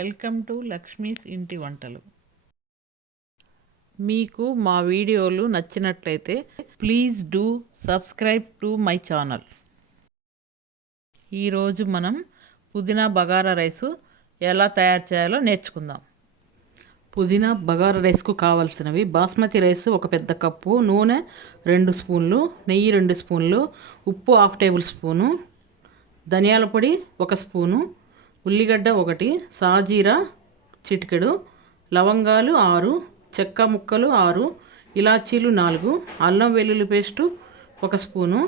Welcome to Lakshmi's ఇంటి వంటలు. మీకు మా వీడియోలు నచ్చినట్లయితే please do subscribe to my channel. ఈరోజు మనం పుదీనా బగారా రైసు ఎలా తయారు చేయాలో నేర్చుకుందాం. పుదీనా బగారా రైస్కు కావాల్సినవి: బాస్మతి రైస్ 1 పెద్ద కప్పు, నూనె 2 స్పూన్లు, నెయ్యి 2 స్పూన్లు, ఉప్పు 1/2 టేబుల్ స్పూను, ధనియాల పొడి 1 స్పూను, ఉల్లిగడ్డ 1, సాజీరా చిటికెడు, లవంగాలు 6, చెక్క ముక్కలు 6, ఇలాచీలు 4, అల్లం వెల్లుల్లి పేస్టు 1 స్పూను,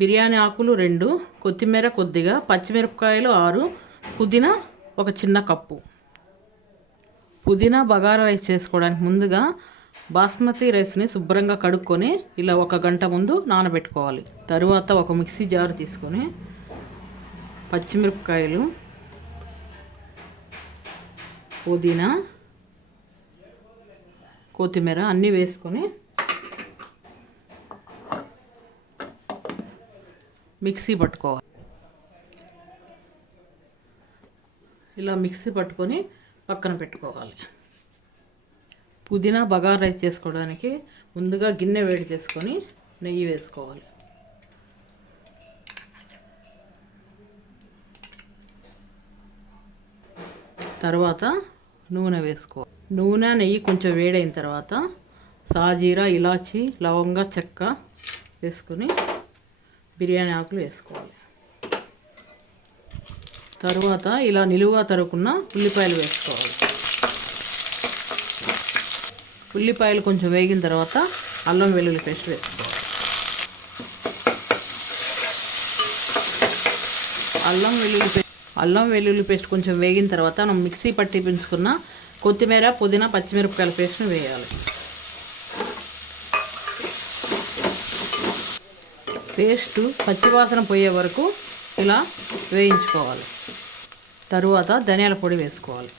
బిర్యానీ ఆకులు 2, కొత్తిమీర కొద్దిగా, పచ్చిమిరపకాయలు 6, పుదీనా 1 చిన్న కప్పు. పుదీనా బగారా రైస్ చేసుకోవడానికి ముందుగా బాస్మతి రైస్ని శుభ్రంగా కడుక్కొని ఇలా 1 గంట ముందు నానబెట్టుకోవాలి. తరువాత ఒక మిక్సీ జారు తీసుకొని పచ్చిమిరపకాయలు, పుదీనా, కొత్తిమీర అన్నీ వేసుకొని మిక్సీ పట్టుకోవాలి. ఇలా మిక్సీ పట్టుకొని పక్కన పెట్టుకోవాలి. పుదీనా బగారా రైస్ చేసుకోవడానికి ముందుగా గిన్నె వేడి చేసుకొని నెయ్యి వేసుకోవాలి. తర్వాత నూనె వేసుకోవాలి. నూనె నెయ్యి కొంచెం వేడైన తర్వాత సాజీరా, ఇలాచి, లవంగా, చెక్క వేసుకొని బిర్యానీ ఆకులు వేసుకోవాలి. తర్వాత ఇలా నిలువుగా తరుక్కున్న ఉల్లిపాయలు వేసుకోవాలి. ఉల్లిపాయలు కొంచెం వేగిన తర్వాత అల్లం వెల్లుల్లి పేస్ట్ వేసుకోవాలి. అల్లం వెల్లుల్లి పేస్ట్ కొంచెం వేగిన తర్వాత మనం మిక్సీ పట్టి పెంచుకున్న కొత్తిమీర, పుదీనా, పచ్చిమిరపకాయల పేస్ట్ని వేయాలి. పేస్టు పచ్చివాసన పోయే వరకు ఇలా వేయించుకోవాలి. తరువాత ధనియాల పొడి వేసుకోవాలి.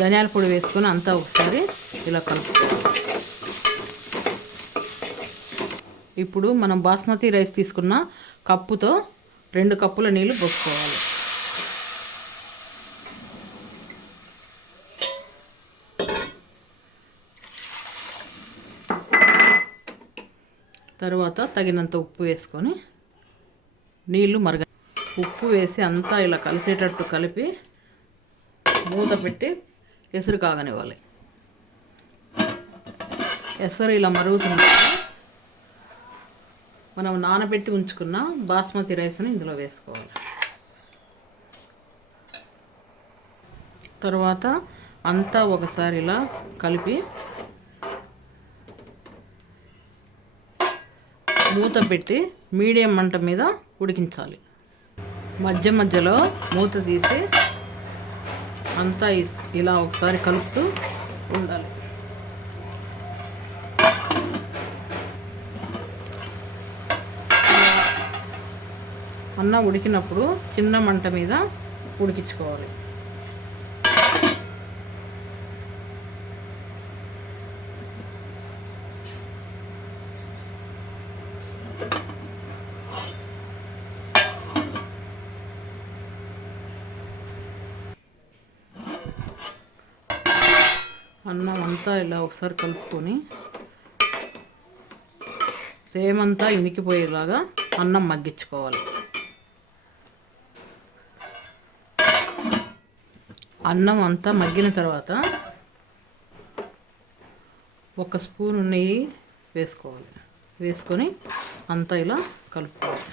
ధనియాల పొడి వేసుకొని అంతా ఒకసారి ఇలా కలుపుకోవాలి. ఇప్పుడు మనం బాస్మతి రైస్ తీసుకున్న కప్పుతో 2 కప్పుల నీళ్ళు పోసుకోవాలి. తర్వాత తగినంత ఉప్పు వేసుకొని నీళ్ళు ఉప్పు వేసి అంతా ఇలా కలిసేటట్టు కలిపి మూత పెట్టి ఎసురు కాగనివ్వాలి. ఎసరు ఇలా మరుగుతుంది. మనం నానబెట్టి ఉంచుకున్న బాస్మతి రైస్ని ఇందులో వేసుకోవాలి. తర్వాత అంతా ఒకసారి ఇలా కలిపి మూత పెట్టి మీడియం మంట మీద ఉడికించాలి. మధ్య మధ్యలో మూత తీసి అంతా ఇలా ఒకసారి కలుపుతూ ఉండాలి. అన్నం ఉడికినప్పుడు చిన్న మంట మీద ఉడికించుకోవాలి. అన్నం అంతా ఇలా ఒకసారి కలుపుకొని తేమంతా ఇనికిపోయేలాగా అన్నం మగ్గించుకోవాలి. అన్నం అంతా మగ్గిన తర్వాత 1 స్పూన్ నెయ్యి వేసుకోవాలి. వేసుకొని అంతా ఇలా కలుపుకోవాలి.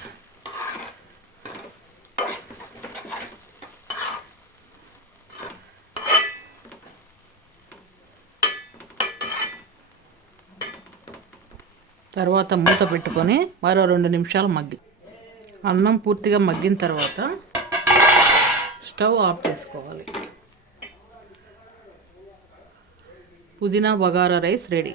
తర్వాత మూత పెట్టుకొని మరో 2 నిమిషాలు అన్నం పూర్తిగా మగ్గిన తర్వాత స్టవ్ ఆఫ్ చేసుకోవాలి. పుదీనా బగారా రైస్ రెడీ.